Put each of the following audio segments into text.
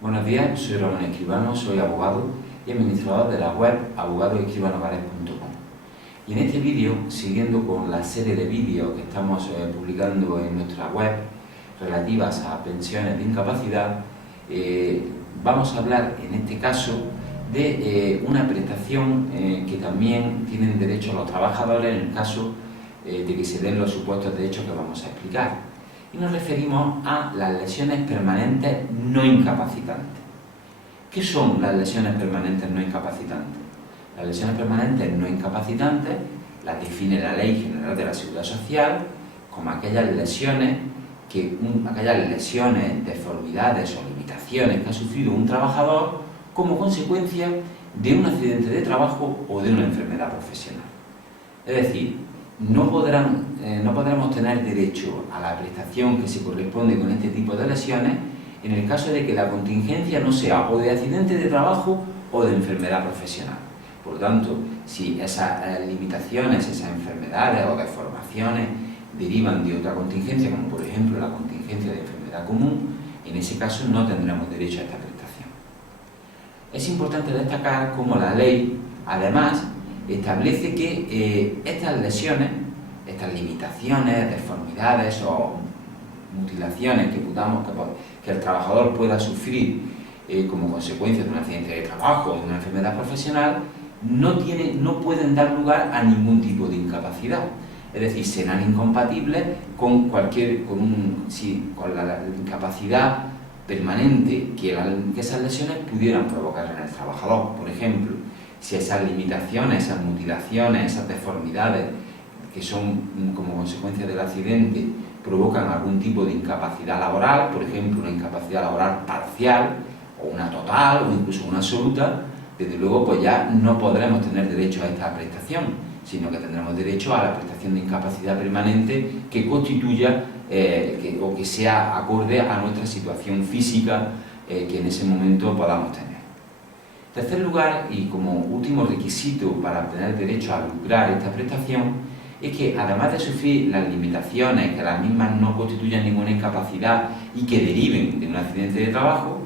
Buenos días, soy Ramón Escribano, soy abogado y administrador de la web abogadoescribanovares.com. Y en este vídeo, siguiendo con la serie de vídeos que estamos publicando en nuestra web relativas a pensiones de incapacidad, vamos a hablar en este caso de una prestación que también tienen derecho los trabajadores en el caso de que se den los supuestos derechos que vamos a explicar. Y nos referimos a las lesiones permanentes no incapacitantes. ¿Qué son las lesiones permanentes no incapacitantes? Las lesiones permanentes no incapacitantes las define la Ley General de la Seguridad Social como aquellas lesiones, deformidades o limitaciones que ha sufrido un trabajador como consecuencia de un accidente de trabajo o de una enfermedad profesional. Es decir, no podremos tener derecho a la prestación que se corresponde con este tipo de lesiones en el caso de que la contingencia no sea o de accidente de trabajo o de enfermedad profesional. Por lo tanto, si esas limitaciones, esas enfermedades o deformaciones derivan de otra contingencia, como por ejemplo la contingencia de enfermedad común, en ese caso no tendremos derecho a esta prestación. Es importante destacar cómo la ley, además, establece que estas lesiones, estas limitaciones, deformidades o mutilaciones que el trabajador pueda sufrir como consecuencia de un accidente de trabajo o de una enfermedad profesional, no pueden dar lugar a ningún tipo de incapacidad. Es decir, serán incompatibles con la incapacidad permanente que esas lesiones pudieran provocar en el trabajador. Por ejemplo, si esas limitaciones, esas mutilaciones, esas deformidades que son como consecuencia del accidente provocan algún tipo de incapacidad laboral, por ejemplo, una incapacidad laboral parcial o una total o incluso una absoluta, desde luego pues ya no podremos tener derecho a esta prestación, sino que tendremos derecho a la prestación de incapacidad permanente que constituya o que sea acorde a nuestra situación física que en ese momento podamos tener. En tercer lugar, y como último requisito para obtener derecho a lucrar esta prestación, es que además de sufrir las limitaciones, que las mismas no constituyan ninguna incapacidad y que deriven de un accidente de trabajo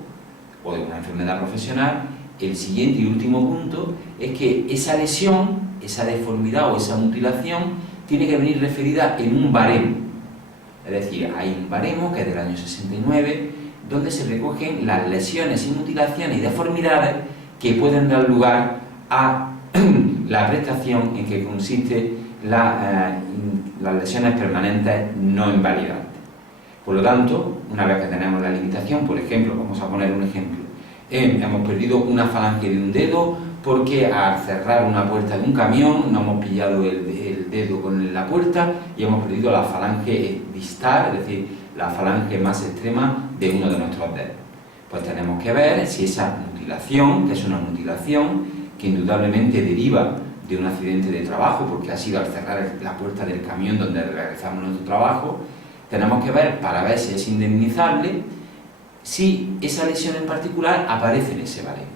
o de una enfermedad profesional, el siguiente y último punto es que esa lesión, esa deformidad o esa mutilación tiene que venir referida en un baremo. Es decir, hay un baremo que es del año 69, donde se recogen las lesiones y mutilaciones y deformidades que pueden dar lugar a la prestación en que consiste las lesiones permanentes no invalidantes. Por lo tanto, una vez que tenemos la limitación, por ejemplo, vamos a poner un ejemplo, hemos perdido una falange de un dedo porque al cerrar una puerta de un camión no hemos pillado el dedo con la puerta y hemos perdido la falange distal, es decir, la falange más extrema de uno de nuestros dedos. Pues tenemos que ver si esa mutilación, que es una mutilación que indudablemente deriva de un accidente de trabajo, porque ha sido al cerrar la puerta del camión donde realizamos nuestro trabajo, tenemos que ver para ver si es indemnizable, si esa lesión en particular aparece en ese baremo,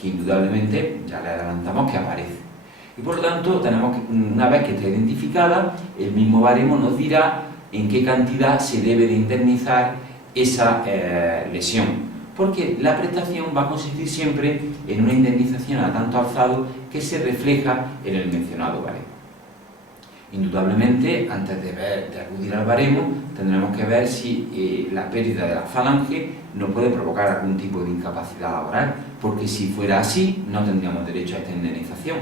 que indudablemente ya le adelantamos que aparece. Y por lo tanto, una vez que esté identificada, el mismo baremo nos dirá en qué cantidad se debe de indemnizar esa lesión, porque la prestación va a consistir siempre en una indemnización a tanto alzado que se refleja en el mencionado baremo. Indudablemente, antes de acudir al baremo, tendremos que ver si la pérdida de la falange no puede provocar algún tipo de incapacidad laboral, porque si fuera así, no tendríamos derecho a esta indemnización,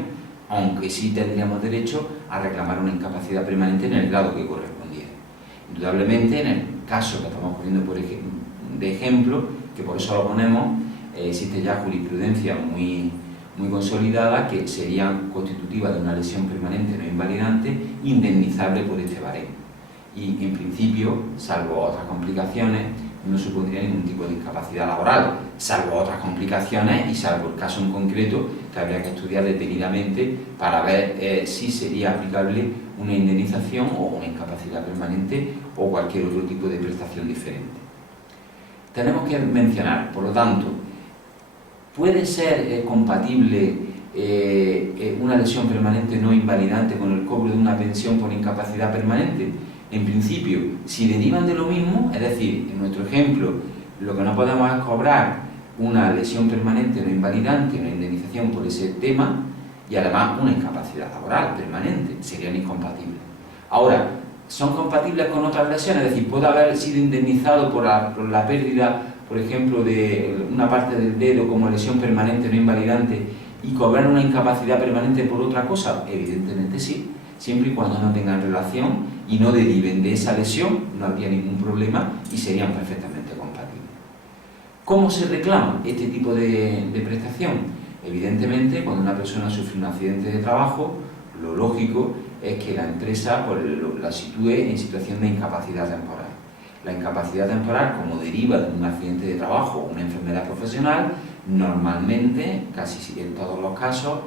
aunque sí tendríamos derecho a reclamar una incapacidad permanente en el grado que correspondiera. Indudablemente, en el caso que estamos poniendo de ejemplo, que por eso lo ponemos, existe ya jurisprudencia muy consolidada que sería constitutiva de una lesión permanente no invalidante indemnizable por este baremo. Y en principio, salvo otras complicaciones, no supondría ningún tipo de incapacidad laboral, salvo otras complicaciones y salvo el caso en concreto que habría que estudiar detenidamente para ver si sería aplicable una indemnización o una incapacidad permanente o cualquier otro tipo de prestación diferente. Tenemos que mencionar, por lo tanto, ¿puede ser compatible una lesión permanente no invalidante con el cobro de una pensión por incapacidad permanente? En principio, si derivan de lo mismo, es decir, en nuestro ejemplo, lo que no podemos es cobrar una lesión permanente no invalidante, una indemnización por ese tema y además una incapacidad laboral permanente, serían incompatibles. Ahora, ¿son compatibles con otras lesiones? Es decir, ¿puedo haber sido indemnizado por la pérdida, por ejemplo, de una parte del dedo como lesión permanente no invalidante y cobrar una incapacidad permanente por otra cosa? Evidentemente sí, siempre y cuando no tengan relación y no deriven de esa lesión, no habría ningún problema y serían perfectamente compatibles. ¿Cómo se reclama este tipo de prestación? Evidentemente, cuando una persona sufre un accidente de trabajo, lo lógico es que la empresa pues, la sitúe en situación de incapacidad temporal. La incapacidad temporal, como deriva de un accidente de trabajo o una enfermedad profesional, normalmente, casi en todos los casos,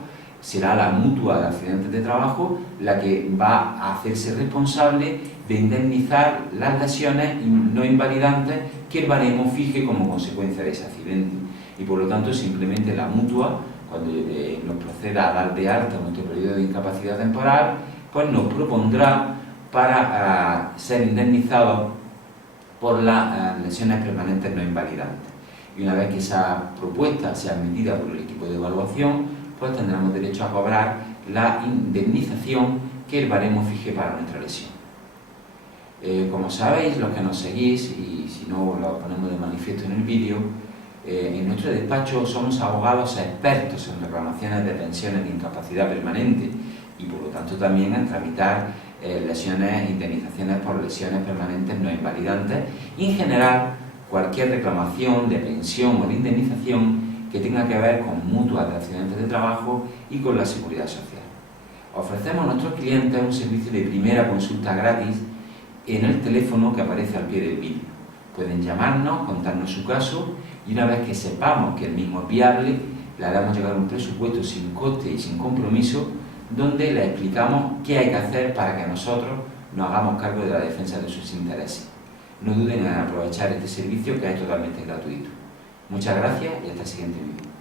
será la mutua de accidentes de trabajo la que va a hacerse responsable de indemnizar las lesiones no invalidantes que el baremo fije como consecuencia de ese accidente. Y por lo tanto, simplemente la mutua, cuando nos proceda a dar de alta nuestro periodo de incapacidad temporal, pues nos propondrá para ser indemnizados por las lesiones permanentes no invalidantes. Y una vez que esa propuesta sea admitida por el equipo de evaluación, pues tendremos derecho a cobrar la indemnización que el baremo fije para nuestra lesión. Como sabéis, los que nos seguís, y si no lo ponemos de manifiesto en el vídeo, en nuestro despacho somos abogados expertos en reclamaciones de pensiones de incapacidad permanente y por lo tanto también en tramitar lesiones, indemnizaciones por lesiones permanentes no invalidantes y en general cualquier reclamación de pensión o de indemnización que tenga que ver con mutuas de accidentes de trabajo y con la seguridad social. Ofrecemos a nuestros clientes un servicio de primera consulta gratis en el teléfono que aparece al pie del vídeo. Pueden llamarnos, contarnos su caso y una vez que sepamos que el mismo es viable, le haremos llegar un presupuesto sin coste y sin compromiso donde le explicamos qué hay que hacer para que nosotros nos hagamos cargo de la defensa de sus intereses. No duden en aprovechar este servicio que es totalmente gratuito. Muchas gracias y hasta el siguiente vídeo.